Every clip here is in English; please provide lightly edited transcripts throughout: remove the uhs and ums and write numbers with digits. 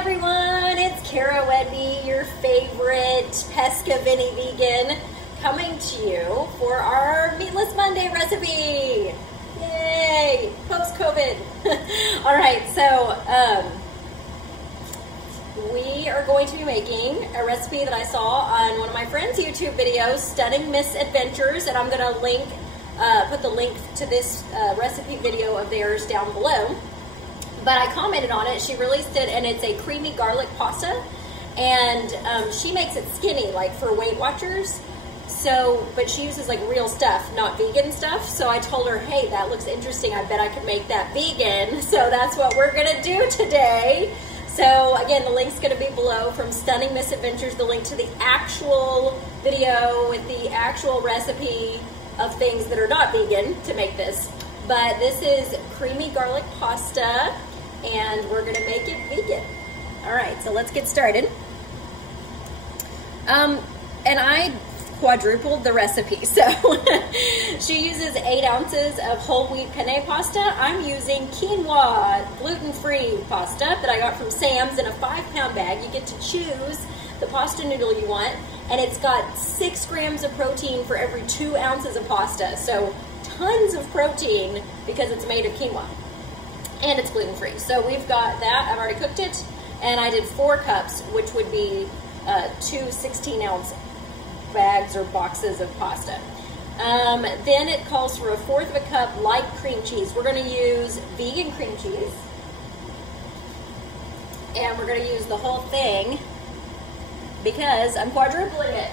everyone, it's Cara Whedbee, your favorite PescaVeniVegan, coming to you for our Meatless Monday recipe. Yay! Post-COVID. All right, so we are going to be making a recipe that I saw on one of my friend's YouTube videos, Stunning Misadventures, and I'm going to link, put the link to this recipe video of theirs down below. But I commented on it, she released it, and it's a creamy garlic pasta, and she makes it skinny, like for Weight Watchers. So, but she uses like real stuff, not vegan stuff. So I told her, hey, that looks interesting. I bet I could make that vegan. So that's what we're gonna do today. So again, the link's gonna be below from Stunning Misadventures, the link to the actual video with the actual recipe of things that are not vegan to make this. But this is creamy garlic pasta, and we're gonna make it vegan. All right, so let's get started. And I quadrupled the recipe. So she uses 8 ounces of whole wheat penne pasta. I'm using quinoa gluten-free pasta that I got from Sam's in a 5-pound bag. You get to choose the pasta noodle you want, and it's got 6 grams of protein for every 2 ounces of pasta. So tons of protein because it's made of quinoa, and it's gluten-free. So we've got that. I've already cooked it, and I did 4 cups, which would be 2 16-ounce bags or boxes of pasta. Then it calls for 1/4 cup light cream cheese. We're going to use vegan cream cheese, and we're going to use the whole thing because I'm quadrupling it.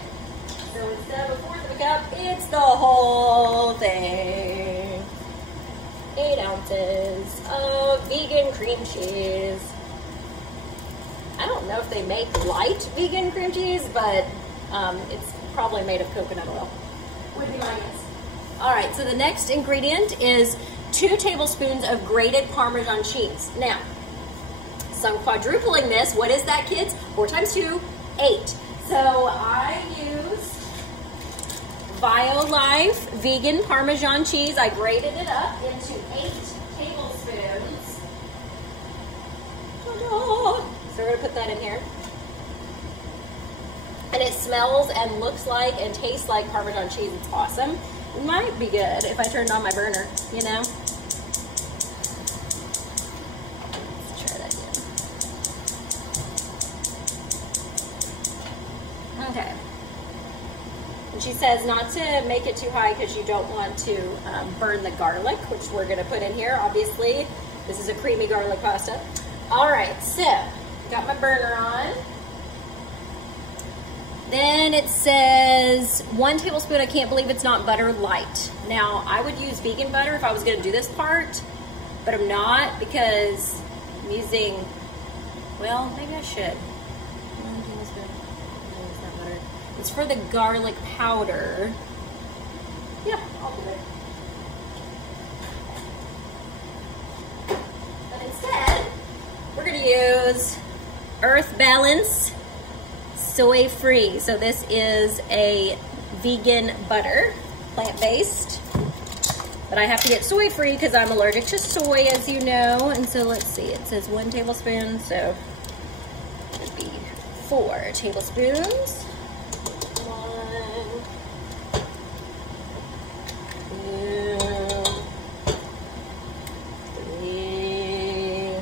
So instead of 1/4 cup, it's the whole thing. 8 ounces of vegan cream cheese. I don't know if they make light vegan cream cheese, but it's probably made of coconut oil, would be my guess. All right, so the next ingredient is 2 tablespoons of grated Parmesan cheese. Now, so I'm quadrupling this. What is that, kids? 4 times 2, 8. So I used BioLife vegan Parmesan cheese. I grated it up into 8 tablespoons. Ta-da! So we're gonna put that in here. And it smells and looks like and tastes like Parmesan cheese. It's awesome. It might be good if I turned on my burner, you know? Let's try that again. Okay. And she says not to make it too high because you don't want to burn the garlic, which we're gonna put in here, obviously. This is a creamy garlic pasta. All right, so got my burner on. Then it says 1 tablespoon, I can't believe it's not butter light. Now, I would use vegan butter if I was gonna do this part, but I'm not because I'm using, well, maybe I should. 1 tablespoon, no, it's not butter. It's for the garlic powder. Yeah, I'll do it. But instead, we're gonna use Earth Balance soy-free. So this is a vegan butter, plant-based, but I have to get soy-free because I'm allergic to soy, as you know. And so let's see, it says 1 tablespoon, so it would be 4 tablespoons. 1, 2, 3,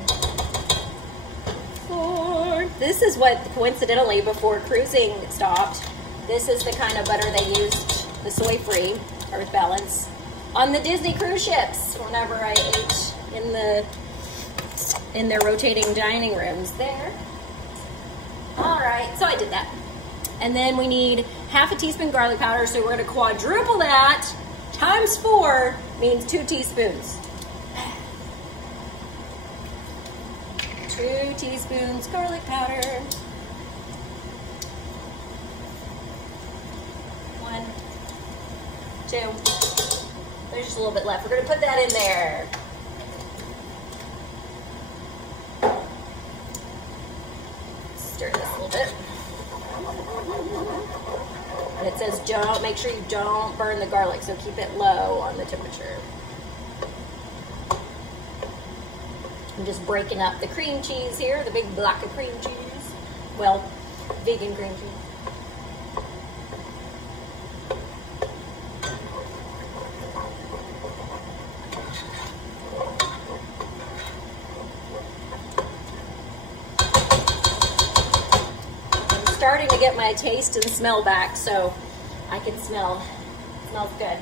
4. This is what, coincidentally, before cruising stopped, this is the kind of butter they used, the soy-free Earth Balance, on the Disney cruise ships whenever I ate in their rotating dining rooms there. All right, so I did that. And then we need 1/2 teaspoon garlic powder, so we're gonna quadruple that. Times 4 means 2 teaspoons. 2 teaspoons garlic powder. 1, 2. There's just a little bit left. We're gonna put that in there. Stir this a little bit. And it says don't, make sure you don't burn the garlic, so keep it low on the temperature. just breaking up the cream cheese here, the big block of cream cheese. Well, vegan cream cheese. I'm starting to get my taste and smell back, so I can smell. It smells good.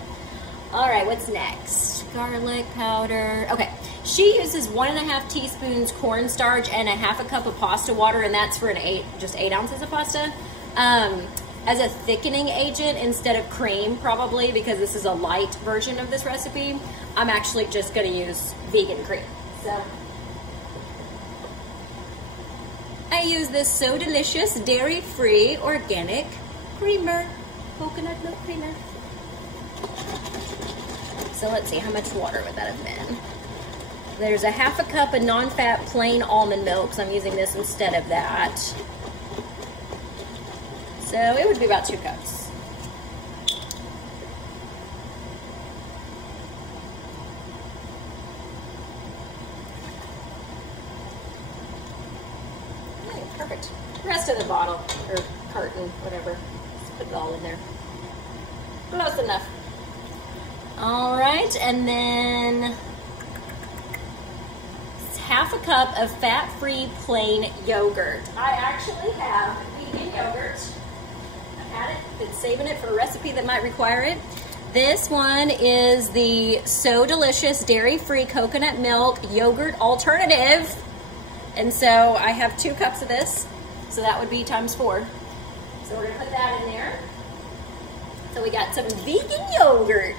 All right, what's next? Garlic powder. Okay, she uses 1.5 teaspoons cornstarch and 1/2 cup of pasta water, and that's for just 8 ounces of pasta. As a thickening agent instead of cream, probably, because this is a light version of this recipe. I'm actually just gonna use vegan cream. So I use this So Delicious dairy-free organic creamer, coconut milk creamer. So let's see, how much water would that have been? There's 1/2 cup of non-fat plain almond milk, so I'm using this instead of that. So it would be about 2 cups. Okay, perfect. The rest of the bottle, or carton, whatever, just put it all in there. Close enough. All right, and then 1/2 cup of fat-free plain yogurt. I actually have vegan yogurt. I've had it, been saving it for a recipe that might require it. This one is the So Delicious dairy-free coconut milk yogurt alternative. And so I have 2 cups of this, so that would be times 4. So we're gonna put that in there. So we got some vegan yogurt.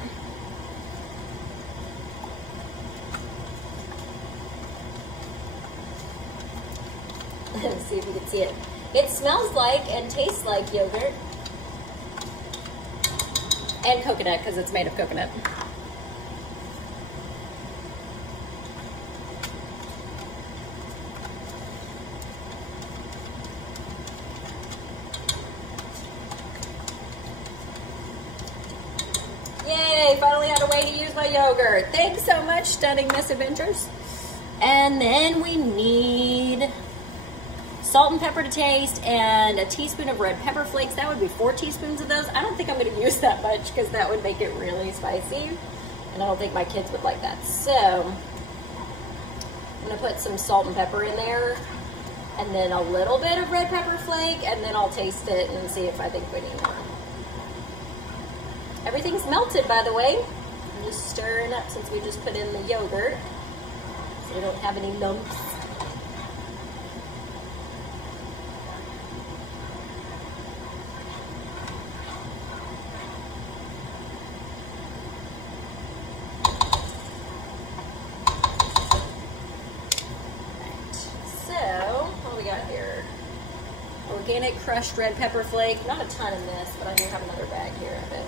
Let's see if you can see it. It smells like and tastes like yogurt and coconut, because it's made of coconut. Yay, finally had a way to use my yogurt. Thanks so much, Stunning Misadventures. And then we need salt and pepper to taste, and a teaspoon of red pepper flakes. That would be 4 teaspoons of those. I don't think I'm going to use that much because that would make it really spicy, and I don't think my kids would like that. So I'm going to put some salt and pepper in there, and then a little bit of red pepper flake, and then I'll taste it and see if I think we need more. Everything's melted, by the way. I'm just stirring up since we just put in the yogurt, so we don't have any lumps. Organic crushed red pepper flake. Not a ton in this, but I do have another bag here of it.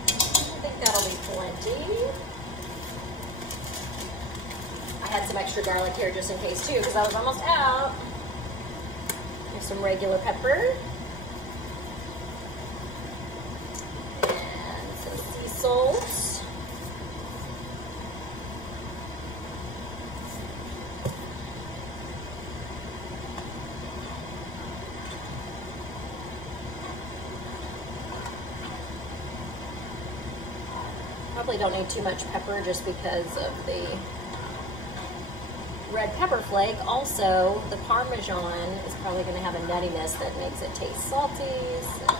I think that'll be plenty. I had some extra garlic here just in case too, because I was almost out. Some regular pepper and some sea salt. Probably don't need too much pepper just because of the red pepper flake. Also, the Parmesan is probably going to have a nuttiness that makes it taste salty. So.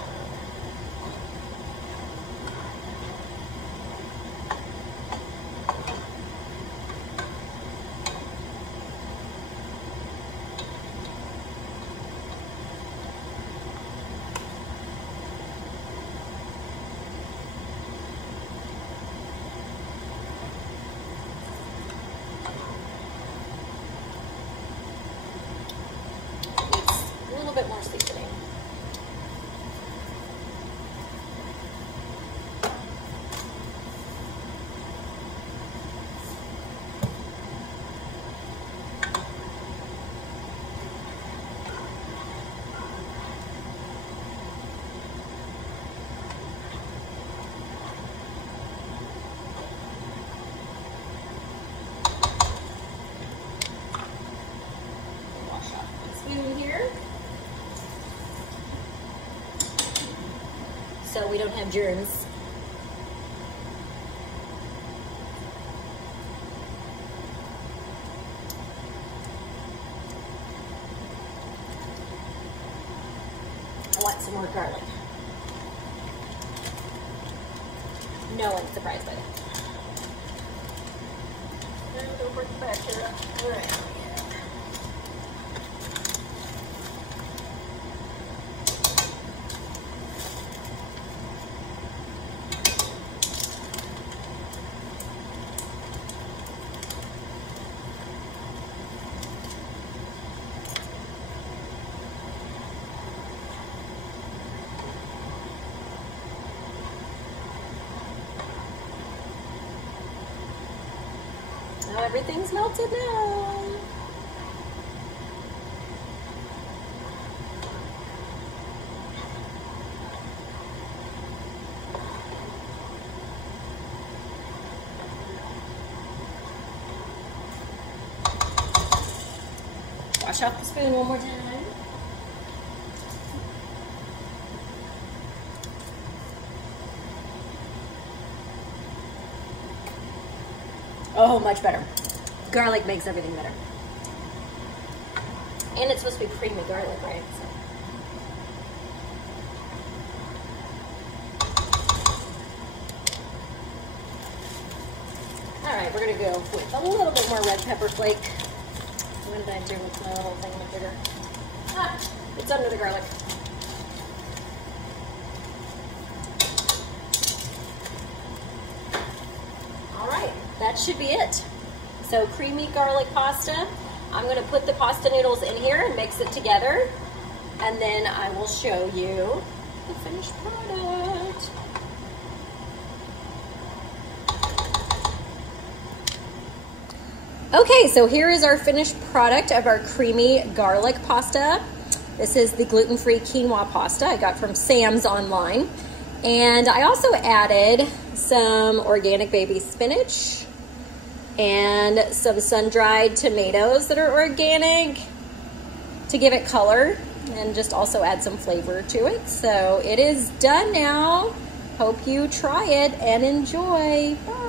Bit more seasoning. so we don't have germs. I want some more garlic. No one's surprised by that. And over the back here. All right. Now everything's melted now. Wash off the spoon one more time. Oh, much better. Garlic makes everything better. And it's supposed to be creamy garlic, right? All right, we're gonna go with a little bit more red pepper flake. What did I do with my little thing of sugar? Ah, it's under the garlic. All right, that should be it. So creamy garlic pasta. I'm gonna put the pasta noodles in here and mix it together. And then I will show you the finished product. Okay, so here is our finished product of our creamy garlic pasta. This is the gluten-free quinoa pasta I got from Sam's online. And I also added some organic baby spinach and some sun-dried tomatoes that are organic to give it color and just also add some flavor to it. So it is done now. Hope you try it and enjoy. Bye.